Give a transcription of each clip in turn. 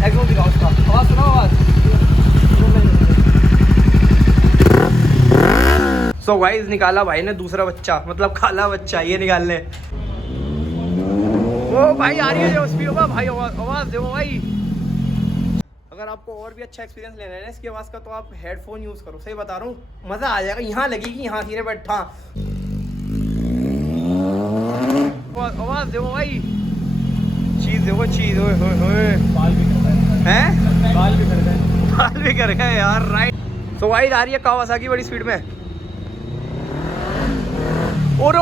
Exhaust दिखाओ उसका, आवाज़ सुनाओ आवाज़। सो गाइस निकाला भाई ने दूसरा बच्चा, मतलब काला बच्चा, ये निकाल ले। ओ भाई आ रही है जो स्पीड होगा भाई, आवाज़ दो भाई। अगर आपको और भी अच्छा एक्सपीरियंस लेना है ना इसकी आवाज़ का, तो आप हेडफोन यूज़ करो, सही बता रहा हूँ, मज़ा आ जाएगा। यहाँ लगेगी, यहाँ सीने बैठा, आवाज़ दो भाई, चीज़ देखो चीज़। ओए होए होए, बाल भी कर गए हैं, बाल भी कर गए, बाल भी कर गए यार, राइट। तो भाई आ रही है कावासाकी बड़ी स्पीड में। और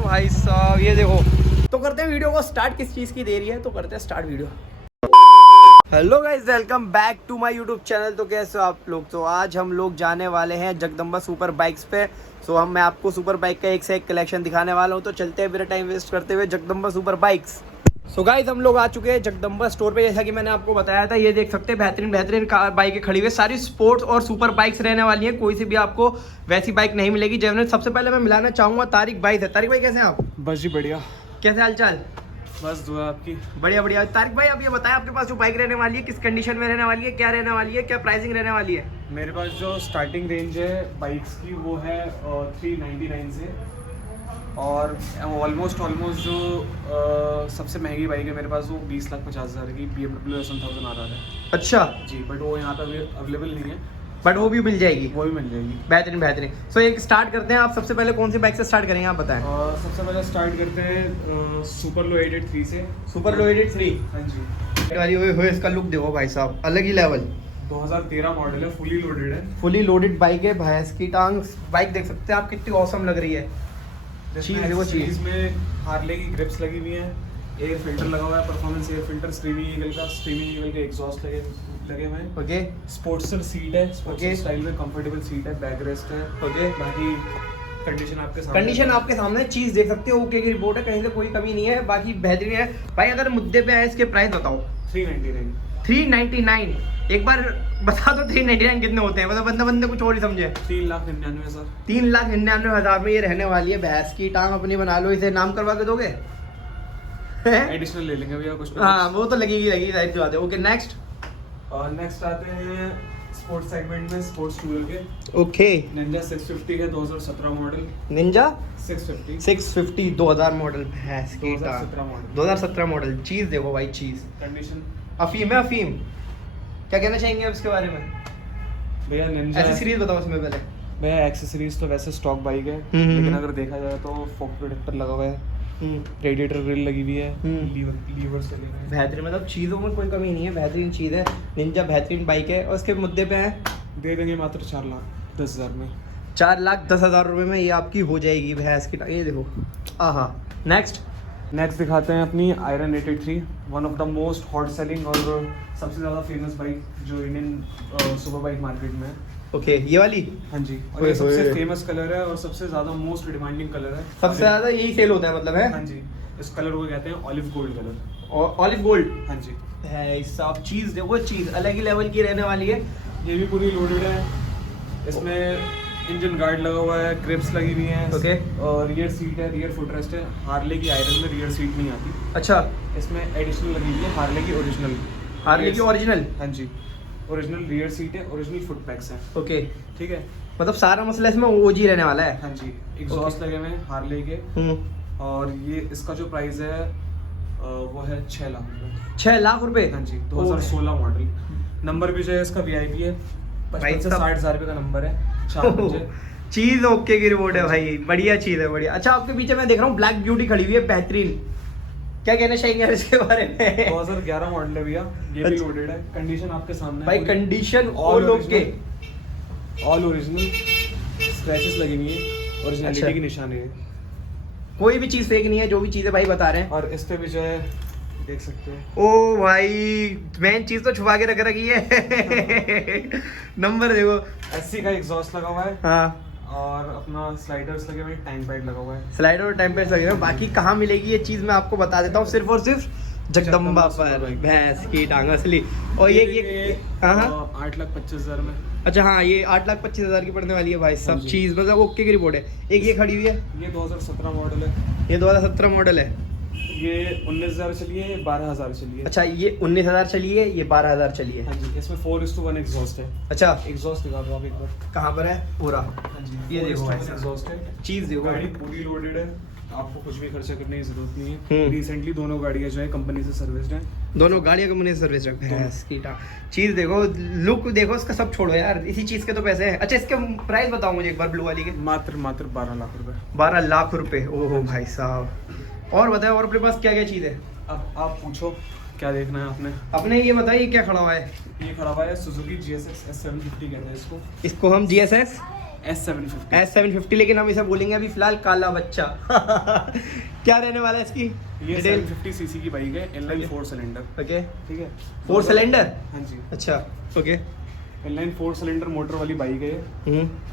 भाई साहब ये देखो। तो करते हैं वीडियो को स्टार्ट, किस चीज़ की देरी है, तो करते हैं start video. Hello guys, welcome back to my YouTube channel. तो कैसे हो आप लोग? तो आज हम लोग जाने वाले हैं जगदम्बा सुपर बाइक्स पे। सो मैं आपको सुपर बाइक का एक से एक कलेक्शन दिखाने वाला हूं। तो चलते हैं बिना टाइम वेस्ट करते हुए Jagdamba super bikes. So guys हम लोग आ चुके हैं जगदम्बा स्टोर पे। जैसा कि मैंने आपको बताया था, ये देख सकते हैं बेहतरीन बेहतरीन कार बाइकें खड़ी हुई, सारी स्पोर्ट्स और सुपर बाइक्स रहने वाली हैं। कोई सी भी आपको वैसी बाइक नहीं मिलेगी। जैसे सबसे पहले मैं मिलाना चाहूँगा तारिक भाई से। तारिक भाई कैसे हैं आप? बस जी बढ़िया, कैसे हाल चाल? बस दुआ आपकी। बढ़िया बढ़िया। तारिक भाई आप ये बताएं, आपके पास जो बाइक रहने वाली है किस कंडीशन में रहने वाली है, क्या रहने वाली है, क्या प्राइसिंग रहने वाली है? मेरे पास जो स्टार्टिंग रेंज है बाइक्स की वो है 399 से, और ऑलमोस्ट जो सबसे महंगी बाइक है मेरे पास वो 20,50,000 की BMW S1000 RR है। अच्छा जी, बट वो यहाँ पे अवेलेबल नहीं है, बट वो भी मिल जाएगी, वो भी मिल जाएगी। बेहतरीन बेहतरीन। सो एक स्टार्ट करते हैं। आप सबसे पहले कौन सी बाइक से स्टार्ट करेंगे, आप बताएं। सबसे पहले स्टार्ट करते हैं सुपर लो 883 से। सुपर लो 883 हाँ जी, वाली हुए, इसका लुक देखो भाई साहब, अलग ही लेवल। 2013 मॉडल है, फुली लोडेड है। फुली लोडेड बाइक है, भैंस की टांग बाइक देख सकते हैं आप, कितनी औसम लग रही है। चीज़ है वो चीज़ में हार्ले की ग्रिप्स लगी हुई हैं, एयर फिल्टर लगा हुआ है, performance air filter, streaming eagle के एग्जॉस्ट लगे हुए हैं। ओके, स्पोर्ट्सर सीट है, स्पोर्ट्सर Okay. स्टाइल में कंफर्टेबल सीट है, बैक रेस्ट है। ओके। बाकी कंडीशन आपके सामने, कंडीशन आपके सामने, चीज़ देख सकते हो, ओके की रिपोर्ट है, कहीं से कोई कमी नहीं है, बाकी बेहतरीन है। भाई अगर मुद्दे पे आए, इसके प्राइस बताओ। 399। 399 एक बार बता दो, 399 कितने होते हैं? मतलब बंदे कुछ और ही समझे। 3,99,000। 3,99,000 में ये रहने वाली है। भैंस की टांग अपनी बना लो, इसे नाम करवा के दोगे? एडिशनल ले लेंगे भैया कुछ। हाँ वो तो लगेगी जाहिर सी बात है। Okay next. और नेक्स्ट आते हैं स्पोर्ट्स सेगमेंट में, स्पोर्ट्स टूर के। ओके, निंजा 650 है, 2017 मॉडल। निंजा 650 650 2000 मॉडल, भैंस की टांग 2017 मॉडल। 2017 मॉडल। चीज़ देखो भाई, चीज़ कंडीशन अफीम है, अफीम। क्या कहना चाहेंगे आप इसके बारे में? भैया निंजा एसेसरीज बताओ इसमें पहले। भैया एक्सेसरीज तो वैसे स्टॉक बाइक है, हम्म। लेकिन अगर देखा जाए तो फॉग प्रोटेक्टर लगा हुआ है, रेडिएटर ग्रिल लगी हुई है, लीवर्स लगे हुए हैं। बेहतरीन, मतलब चीज़ों में कोई कमी नहीं है, बेहतरीन चीज़ है। निंजा बेहतरीन बाइक है। और उसके मुद्दे पे है, दे देंगे मात्र 4,10,000 में। 4,10,000 रुपये में ये आपकी हो जाएगी भैंस की टांग। ये देखो, आहा। नेक्स्ट दिखाते हैं अपनी iron 883, one of the most hot selling और सबसे ज़्यादा फेमस बाइक जो इंडियन सुपर बाइक मार्केट में है। ओके, ये वाली हाँ जी, और ये सबसे फेमस कलर है और सबसे ज़्यादा मोस्ट डिमांडिंग कलर है। सबसे ज़्यादा यही सेल होता है, मतलब है। हाँ जी, इस कलर को कहते हैं ऑलिव गोल्ड कलर। और ऑलिव गोल्ड हाँ जी, है सब। चीज़ देखो, चीज़ अलग ही लेवल की रहने वाली है। ये भी पूरी लोडेड है। इसमें इंजन गार्ड लगा हुआ है, ग्रिप्स लगी हुई हैं। ओके। और रियर सीट है, रियर फुटरेस्ट है। हार्ले की आयरन में रियर सीट नहीं आती। अच्छा, इसमें एडिशनल लगी हुई है हार्ले की ओरिजिनल। हार्ले की ओरिजिनल। हाँ जी, ओरिजिनल रियर सीट है, ओरिजिनल फुट पैक्स हैं। ओके, ठीक है, मतलब सारा मसला इसमें ओजी रहने वाला है। हाँ जी। एग्जॉस्ट लगे हुए हैं हार्ले के। और ये इसका जो प्राइस है वो है 6 लाख रुपये। 6 लाख रुपए? हाँ जी, 2016 मॉडल। नंबर भी जो है इसका VIP है, 55 से 60,000 रुपये का नंबर है। 4 बजे चीज ओके की रिपोर्ट है भाई, बढ़िया चीज है, बढ़िया। अच्छा, आपके पीछे मैं देख रहा हूँ ब्लैक ब्यूटी खड़ी हुई है, बेहतरीन। क्या कहना चाहिए यार इसके बारे में? 2011 मॉडल है भैया, ये भी लोडेड है। कंडीशन आपके सामने भाई, है। Condition all okay, all original, scratches लगी हुई है, ओरिजिनलिटी अच्छा। की निशानी है, कोई भी चीज फेक नहीं है, जो भी चीजें भाई बता रहे हैं। और इस पे भी जो है देख सकते हो। ओ भाई, मेन चीज तो छुपा के रख रखी है। नंबर देखो। 80 का एग्जॉस्ट लगा हुआ है। हाँ, और अपना स्लाइडर्स लगे हुए हैं, टैंक पैड लगा हुआ है। स्लाइडर और टाइम पैड लगे हुए हैं। बाकी कहाँ मिलेगी ये चीज मैं आपको बता देता हूँ, सिर्फ और सिर्फ जगदम्बा पर, भैंस की टांग असली। और ये हाँ 8,25,000 में। अच्छा हाँ, ये 8,25,000 की पड़ने वाली है भाई सब। चीज़ मतलब ओके की रिपोर्ट है। एक ये खड़ी हुई है, ये 2017 मॉडल है। ये 2017 मॉडल है। ये 19,000 चलिए, 12,000 चलिए। अच्छा ये 19,000 चलिए, ये 12,000 चलिए। हाँ जी, इसमें 4:1 एग्जॉस्ट है। अच्छा एग्जॉस्ट दिखा दो आप एक बार। कहाँ पर है पूरा? हाँ जी, ये देखो भाई साहब। एग्जॉस्ट है। चीज़ देखो गाड़ी पूरी लोडेड है, आपको कुछ भी खर्चा करने की जरूरत नहीं है। हम्म। रिसेंटली दोनों गाड़ियाँ जो है कंपनी से सर्विस्ड हैं। दोनों गाड़ियों का मुझे सर्विस रख है। चीज़ देखो, लुक देखो इसका, सब छोड़ो यार, इसी चीज़ के तो पैसे हैं। अच्छा इसके प्राइस बताओ मुझे एक बार ब्लू वाली के। मात्र 12 लाख रुपए। 12 लाख रुपए। ओहो भाई साहब। और बताओ और अपने पास क्या क्या चीज़ है? अब आप पूछो क्या देखना है आपने। अपने ये बताइए क्या खड़ा हुआ है? ये खड़ा हुआ है सुजुकी GSX S750 कहते हैं इसको। इसको हम GSX S750। S750, लेकिन हम इसे बोलेंगे अभी फिलहाल काला बच्चा। क्या रहने वाला है इसकी? ये डिटेल? 750 सीसी की बाइक है, इनलाइन 4 सिलेंडर। ओके, ठीक है, 4 सिलेंडर। हाँ जी, अच्छा ओके। इनलाइन 4 सिलेंडर मोटर वाली बाइक है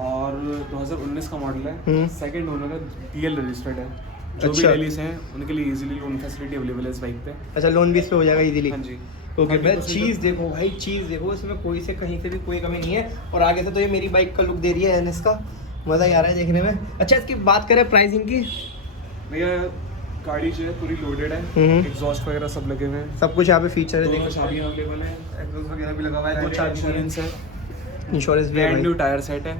और 2019 का मॉडल है। सेकंड ओनर है, DL रजिस्टर्ड है। जो भी अच्छा। डेलीज हैं उनके लिए इजीली लोन फैसिलिटी अवेलेबल है इस बाइक पे। अच्छा लोन भी इस पे हो जाएगा इजीली? हाँ जी। ओके भाई, 30% चीज़ देखो भाई, चीज़ देखो, इसमें कोई से कहीं से भी कोई कमी नहीं है। और आगे से तो ये मेरी बाइक का लुक दे रही है NS का, मज़ा ही आ रहा है देखने में। अच्छा इसकी बात करें प्राइसिंग की? भैया गाड़ी जो है पूरी लोडेड है, एग्जॉस्ट वगैरह सब लगे हुए हैं, सब कुछ यहाँ पे फीचर है, दोनों देखो चाबियां अवेलेबल है, एग्जॉस्ट वगैरह भी लगा हुआ है, 2 चार इंश्योरेंस है, इंश्योरेंस भी ब्रांड है न्यू टायर सेट है,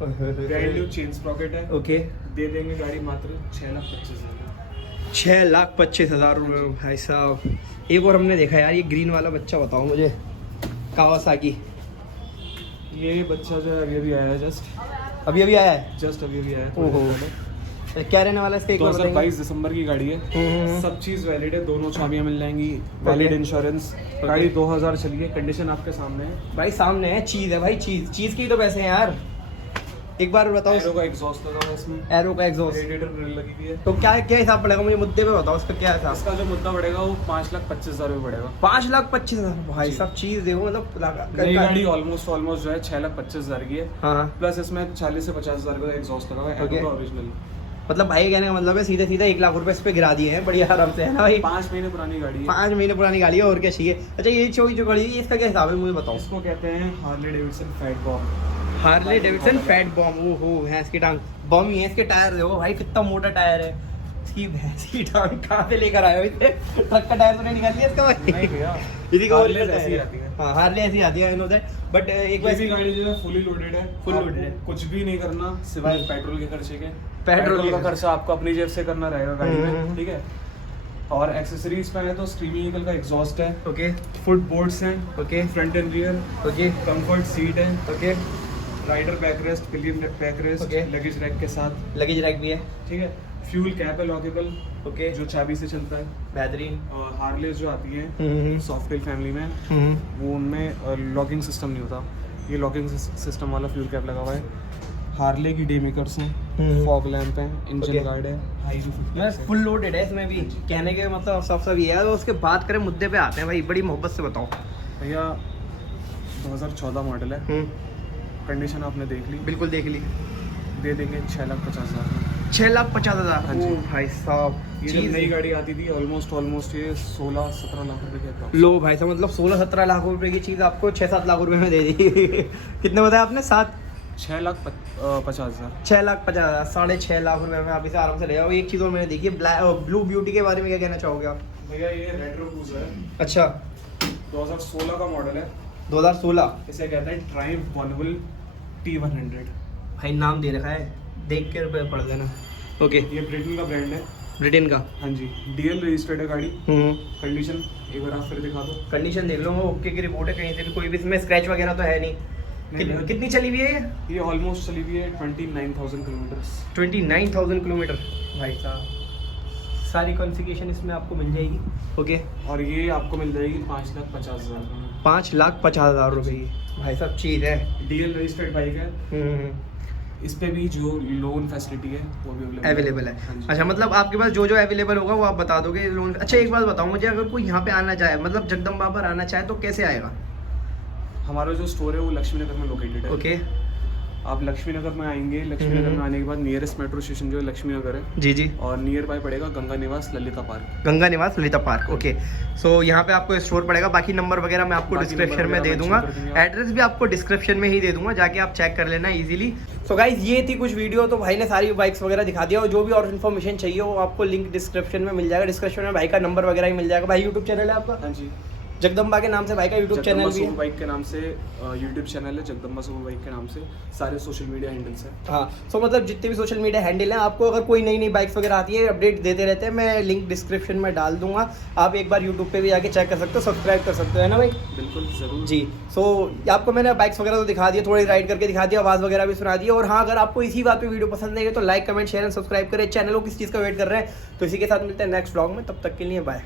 भाई। ब्रांड न्यू चेन स्प्रॉकेट है। ओके, दे देंगे गाड़ी मात्र 6,25,000। 6,25,000 रुपये में भाई साहब। एक और हमने देखा यार, ये ग्रीन वाला बच्चा बताओ मुझे, कावासाकी। ये बच्चा जो है अभी आया है, अभी अभी आया है? जस्ट अभी आया है। ओहो, क्या रहने वाला है इसका? एक बार बताएंगे? 2022 दिसंबर की गाड़ी है, सब चीज़ वैलिड है, दोनों चाबियां मिल जाएंगी, वैलिड इंश्योरेंस। गाड़ी 2000 चली है, कंडीशन आपके सामने है। भाई सामने है, चीज़ है भाई, चीज़ की तो पैसे हैं यार। एक बार बताओ। एरो का एग्जॉस्ट लगा हुआ है इसमें, एरो का एग्जॉस्ट, रेडिएटर ग्रिल लगी हुई है। तो क्या क्या हिसाब पड़ेगा मुझे मुद्दे पे बताओ, इसका क्या हिसाब? इसका जो मुद्दा पड़ेगा वो 5,25,000 रुपये पड़ेगा। 5,25,000 भाई जी। साहब, चीज़ देखो मतलब नई गाड़ी ऑलमोस्ट जो है 6,25,000 की है, हाँ, प्लस इसमें 40 से 50,000 का एग्जॉस्ट लगा हुआ है, एरो का ओरिजिनल। मतलब भाई कहने का मतलब है सीधे सीधे 1 लाख रुपए इस पे गिरा दिए हैं बढ़िया आराम से, है ना भाई? 5 महीने पुरानी गाड़ी है। 5 महीने पुरानी गाड़ी है, और क्या चाहिए? अच्छा ये जो गाड़ी है इसका क्या हिसाब है मुझे बताओ? इसको कहते हैं Harley Davidson fat bomb. Harley Davidson fat bomb. ओहो, भैंस की टांग बॉम्ब ही है। इसके टायर देखो भाई, कितना मोटा टायर है। इसकी भैंस की टांग कहाँ से लेकर आए हो? इतने ट्रक का टायर तो नहीं निकाल लिया इसका भाई? नहीं भैया, इसी को हार्ले ऐसी आती है। हाँ, हार्ले ऐसी आती है, आई नो दैट, बट एक बार ये भी गाड़ी जो है फुली लोडेड है, Full आपको loaded है। कुछ भी नहीं करना सिवाय पेट्रोल के खर्चे के। पेट्रोल पेट्रोल का के खर्चा आपको अपनी जेब से करना रहेगा गाड़ी में, ठीक है। और एक्सेसरीज पे है तो स्ट्रीमिंग व्हीकल का एग्जॉस्ट है, ओके फुट बोर्ड्स हैं, okay front end rear, okay comfort seat है, okay. Rider backrest, pillion backrest, Okay. Luggage rack के साथ, लगेज रैक भी है, ठीक है। फ्यूल कैप है लॉकेबल, ओके, जो चाबी से चलता है। बेहतरीन। और हार्ले जो आती हैं सॉफ्टवेयर फैमिली में, वो उनमें लॉकिंग सिस्टम नहीं होता, ये लॉकिंग सिस्टम वाला फ्यूल कैप लगा हुआ है। हार्ले की डे मेकर्स हैं, फॉग लैंप है, इंजन Okay. गार्ड है, हाई रूफ फुल लोडेड है इसमें भी, कहने के मतलब सब ये है। तो उसके बात करें मुद्दे पे आते हैं भाई, बड़ी मोहब्बत से बताओ। भैया 2014 मॉडल है, कंडीशन आपने देख ली, बिल्कुल देख ली। दे देंगे 6,50,000 में। 6,50,000। हाँ जी। ओ भाई साहब, ये जब नई गाड़ी आती थी ऑलमोस्ट ये 16-17 लाख रुपए की था। लो भाई साहब, मतलब 16-17 लाख रुपए की चीज़ आपको 6-7 लाख रुपए में दे दी। कितने बताया आपने? 6,50,000। 6,50,000, 6.5 लाख रुपए में आप इसे आराम से ले जाओ। एक चीज़ और मैंने देखी है, ब्लू ब्यूटी के बारे में क्या कहना चाहोगे आप? भैया ये रेट्रो क्रूजर है, अच्छा, 2016 का मॉडल है, 2016। इसे कहते हैं ट्रायम्फ बॉर्नेबल T100। भाई नाम दे रखा है, देख के रुपये पड़ देना। ओके, ये ब्रिटेन का ब्रांड है। ब्रिटेन का। हाँ जी, DL रजिस्टर्ड है गाड़ी। कंडीशन एक बार आप फिर दिखा दो। कंडीशन देख लो, वो ओके की रिपोर्ट है, कहीं से भी कोई भी इसमें स्क्रैच वगैरह तो है नहीं। नहीं। कितनी चली हुई है ये? ये ऑलमोस्ट चली हुई है 29,000 किलोमीटर। 29,000 किलोमीटर भाई साहब। सारी कॉन्फ़िगरेशन इसमें आपको मिल जाएगी। ओके, और ये आपको मिल जाएगी 5,50,000 में। 5,50,000 रुपये की भाई साहब चीज़ है। DL रजिस्टर्ड बाइक है, इस पे भी जो लोन फैसिलिटी है वो भी अवेलेबल है। हाँ जी। अच्छा, मतलब आपके पास जो अवेलेबल होगा वो आप बता दोगे लोन। अच्छा एक बात बताओ मुझे, अगर कोई यहाँ पे आना चाहे, मतलब जगदम्बा पर आना चाहे तो कैसे आएगा? हमारा जो स्टोर है वो लक्ष्मी नगर में लोकेटेड है। ओके, आप लक्ष्मी नगर में आएंगे, लक्ष्मी नगर में आने के बाद नियरेस्ट मेट्रो स्टेशन जो है लक्ष्मी नगर है जी जी। और नियर बाय पड़ेगा गंगा निवास ललिता पार्क। गंगा निवास ललिता पार्क, ओके। सो यहाँ पे आपको स्टोर पड़ेगा, बाकी नंबर वगैरह मैं आपको बाकी डिस्क्रिप्शन नंबर में दे वगैरह दूंगा, mention कर देंगे। एड्रेस भी आपको डिस्क्रिप्शन में ही दे दूंगा, जाके आप चेक कर लेना इजीली। सो गाइज ये थी कुछ वीडियो, तो भाई ने सारी बाइक्स वगैरह दिखा दिया, और जो भी और इन्फॉर्मेशन चाहिए वो आपको लिंक डिस्क्रिप्शन में मिल जाएगा। डिस्क्रिप्शन में भाई का नंबर वगैरह ही मिल जाएगा। भाई यूट्यूब चैनल है आपका? हाँ जी, जगदम्बा के नाम से भाई का यूट्यूब चैनल भी है। बाइक के नाम से यूट्यूब चैनल है, जगदम्बा सुपर बाइक के नाम से सारे सोशल मीडिया हैंडल्स हैं। हाँ, सो मतलब जितने भी सोशल मीडिया हैंडल हैं, आपको अगर कोई नई नई बाइक्स वगैरह आती है अपडेट देते रहते हैं, मैं लिंक डिस्क्रिप्शन में डाल दूंगा, आप एक बार यूट्यूब पे भी जाके चेक कर सकते हो, सब्सक्राइब कर सकते हो, है ना भाई? बिल्कुल जरूर जी। सो आपको मैंने बाइक्स वगैरह तो दिखा दिया, थोड़ी राइड करके दिखा दिया, आवाज़ वगैरह भी सुना दी। और हाँ, अगर आपको इसी बात पे वीडियो पसंद आई है तो like comment share and subscribe करें। चैनल को किस चीज़ का वेट कर रहे हैं, तो इसी के साथ मिलते हैं नेक्स्ट व्लॉग में, तब तक के लिए बाय।